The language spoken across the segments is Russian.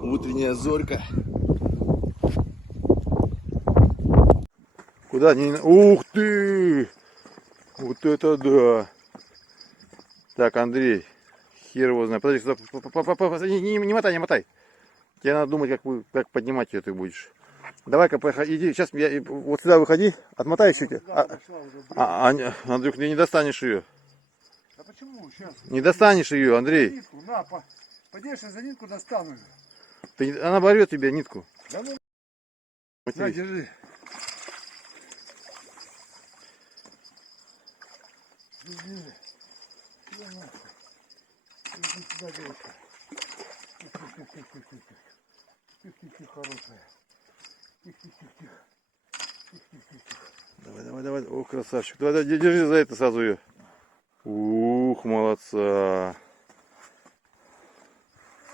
Утренняя зорька. Куда? Ух ты! Вот это да! Так, Андрей, хер его знает. Подожди, не мотай, не мотай. Тебе надо думать, как поднимать ее ты будешь. Давай-ка, иди, сейчас вот сюда выходи, отмотай чуть. Андрюх, ты не достанешь ее. Да почему? Сейчас. Не достанешь ее, Андрей. Нитку, на, подержи за нитку, достану. Она порвет тебе нитку. Да ну, на, держи. Тихо, хорошая. Тихо. Давай. О, красавчик. Давай, держи за это сразу ее. Ух, молодца.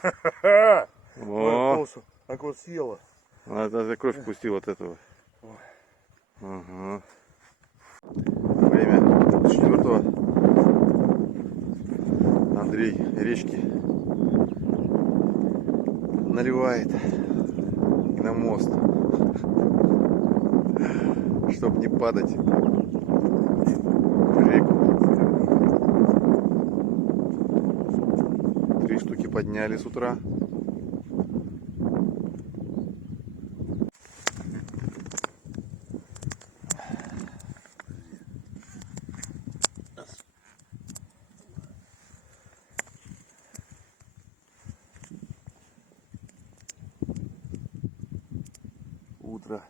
Ха-ха-ха! О, так вот съела. она кровь пустила от этого. Ага. Время 4-го. Андрей речки наливает на мост, чтоб не падать в реку. 3 штуки подняли с утра. Утро.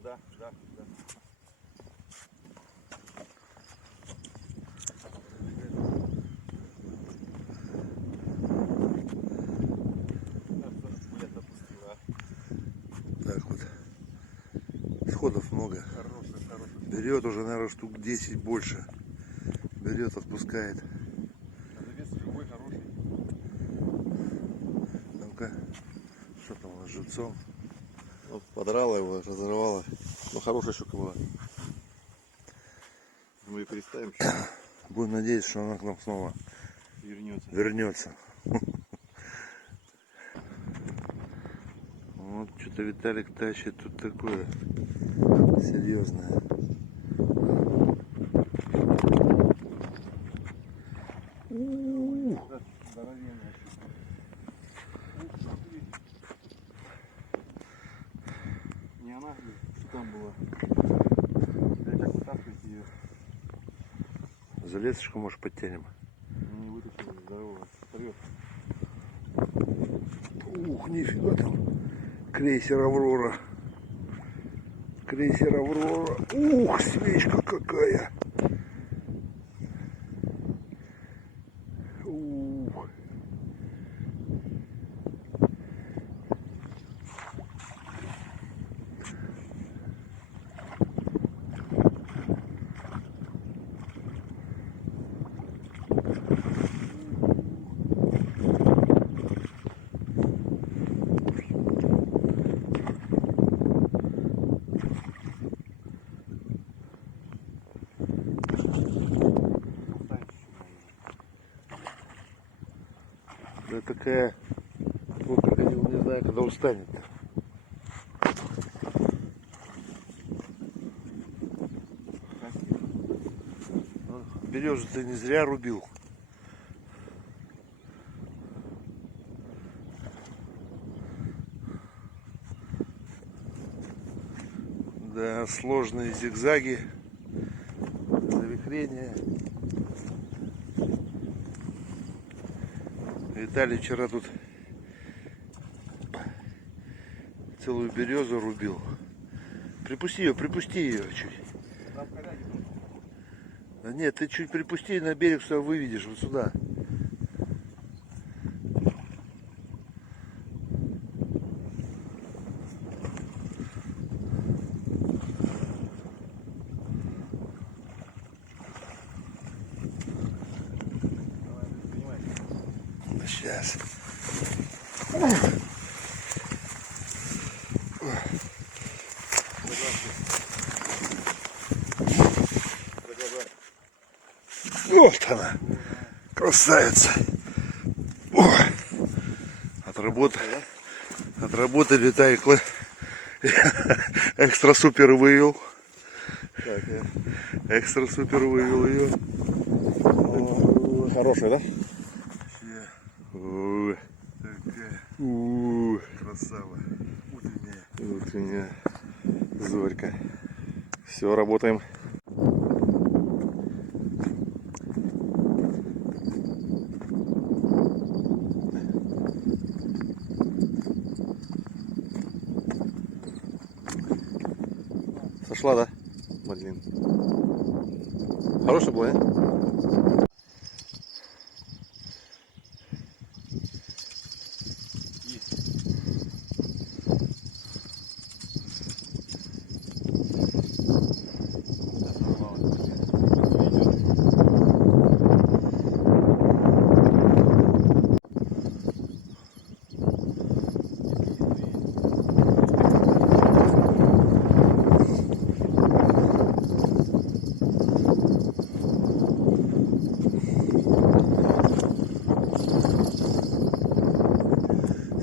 Да. Так вот. Сходов много. Берет уже, наверное, штук 10 больше. Берет, отпускает. Завес живой, хороший. Ну-ка. Что там у нас с живцом? Вот подрала его, разорвала. Ну, хорошая щука была. Мы ее переставим. Будем надеяться, что она к нам снова вернется. Вот что-то Виталик тащит тут такое серьезное. Не она, что там была. Я как вытаскивать ее. За лесочку, может, подтянем. Не вытащил, здорово. Вперед. Ух, нифига там. Крейсер Аврора. Крейсер Аврора. Ух, свечка какая. Ух. такая. Вот только не знаю, когда устанет. Березу ты не зря рубил. Да, сложные зигзаги, завихрения. Виталий вчера тут целую березу рубил. Припусти ее чуть. Да нет, ты чуть припусти на берег, что выведешь вот сюда. Сейчас. Вот она, красавица. О, отработали, Виталик экстра супер вывел. Экстра супер вывел ее. Хорошая, да? Такая красава. Утренняя зорька. Все, работаем. Сошла, да? Блин. Хорошая была, да?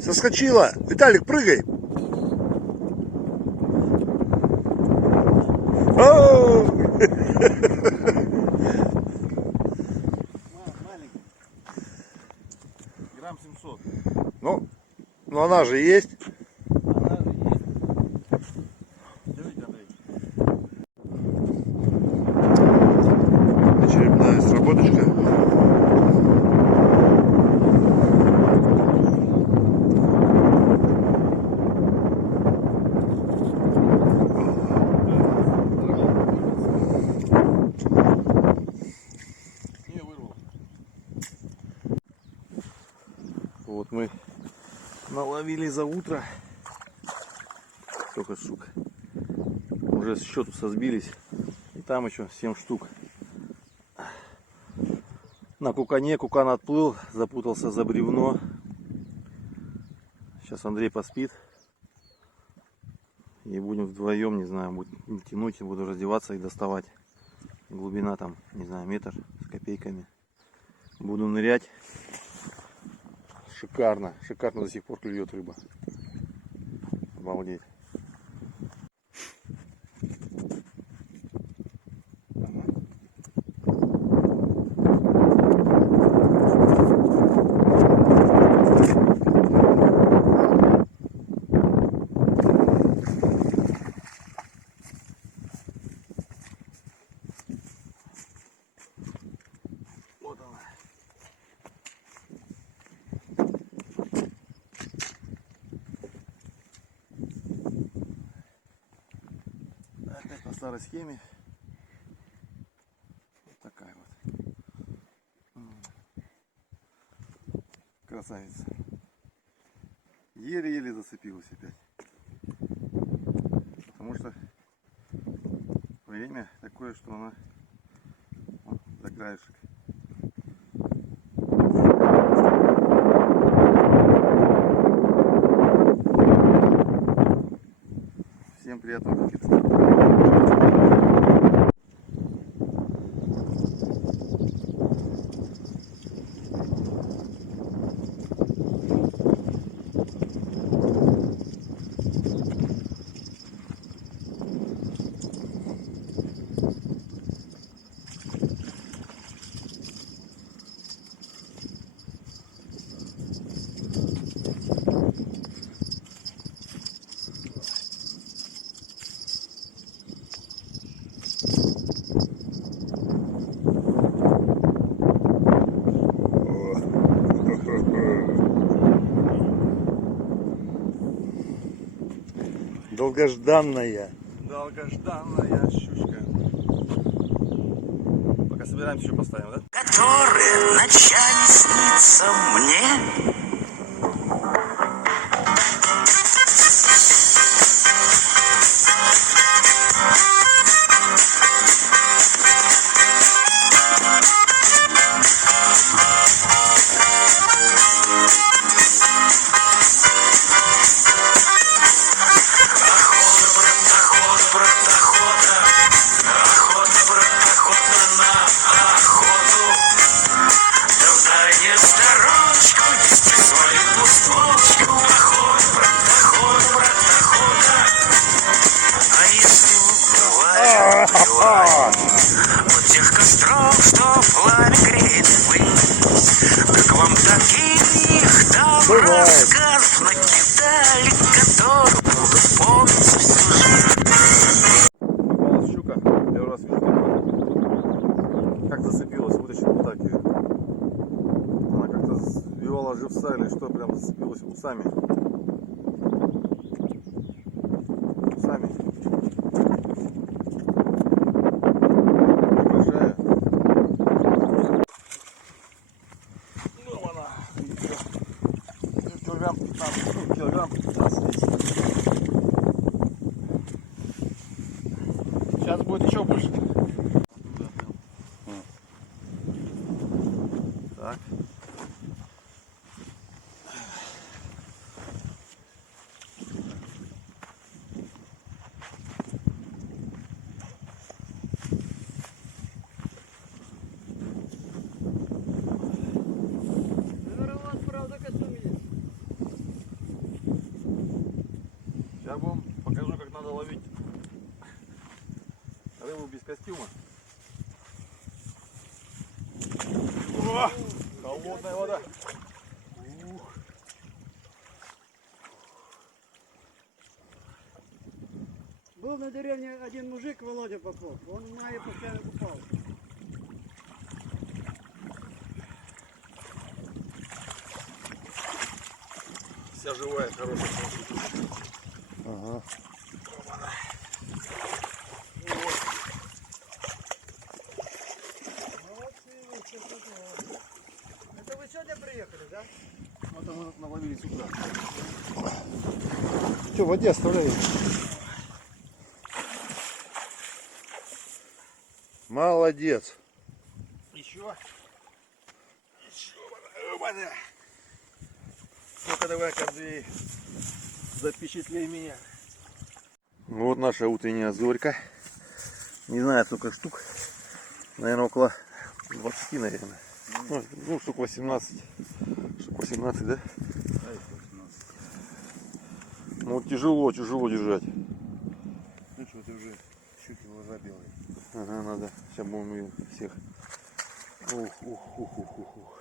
Соскочила. Виталик, прыгай. Грамм 700. Ну она же есть. Очередная сработочка. Вот мы наловили за утро. Сколько штук. Уже с счету созбились. И там еще 7 штук. На кукане. Кукан отплыл, запутался за бревно. Сейчас Андрей поспит. И будем вдвоем, не знаю, будем тянуть, буду раздеваться и доставать. Глубина там, не знаю, метр с копейками. Буду нырять. Шикарно, шикарно до сих пор клюет рыба. Обалдеть. Вот она. Опять по старой схеме. Вот такая вот. Красавица. Еле-еле зацепилась опять. Потому что время такое, что она вот, за краешек. Всем приятного аппетита. Долгожданная. Долгожданная щучка. Пока собираемся, еще поставим, да? Которые начали сниться мне. Вот тех костров, что пламя греет вы, так вам таких там рассказов накидали, которые будут помниться всю жизнь. Попалась щука. Первый раз вижу такое. Как зацепилась, вытащил вот так ее. Она как-то сбивала живца или что, прям зацепилась усами. Усами. Большая. Ну, она. Килограмм 15. Ну, килограмм 15. Сейчас будет еще больше. Так. Сейчас вам покажу, как надо ловить рыбу без костюма. О, холодная вода. Ух. Был на деревне один мужик, Володя Попов, он у меня и постоянно купал. Вся живая, хорошая. Ага. Это вы сегодня приехали, да? Вот мы наловили с утра. Что, в воде оставляй. Молодец. Еще. Вода. Ну-ка давай, Андрей, запечатлей меня. Вот наша утренняя зорька. Не знаю, сколько штук. Наверное, около 20, наверное. Ну, штук 18. Штук 18, да? Ну, тяжело держать. Ну что, ты уже щуки глаза белые. Ага, надо. Сейчас будем ее всех. Ух.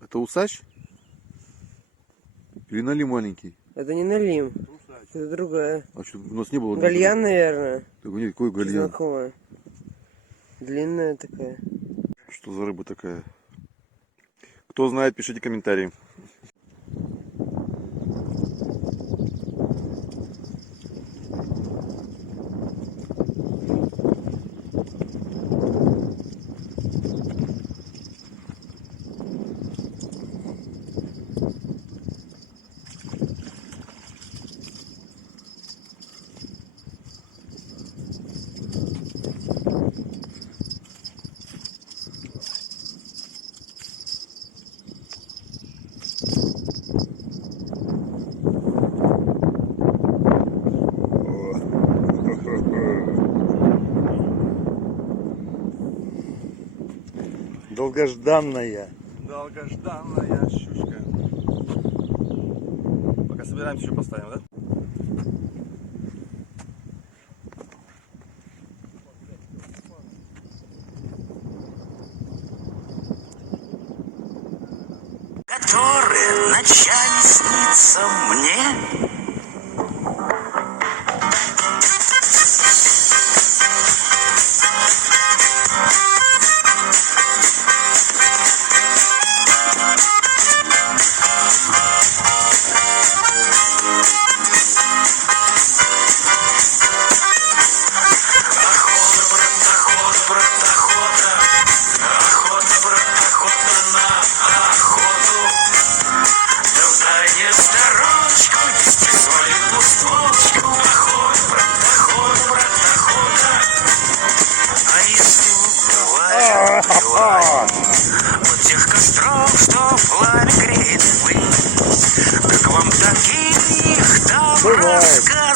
Это усач? Или налим маленький? Это не налим, это другая. А что, у нас не было? Гальян, наверное. Так, нет, какой гальян? Знакомая. Длинная такая. Что за рыба такая? Кто знает, пишите комментарии. Долгожданная. Долгожданная щучка. Пока собираемся, еще поставим, да? Которые начали сниться мне. вам таких там Бывает. расскажу.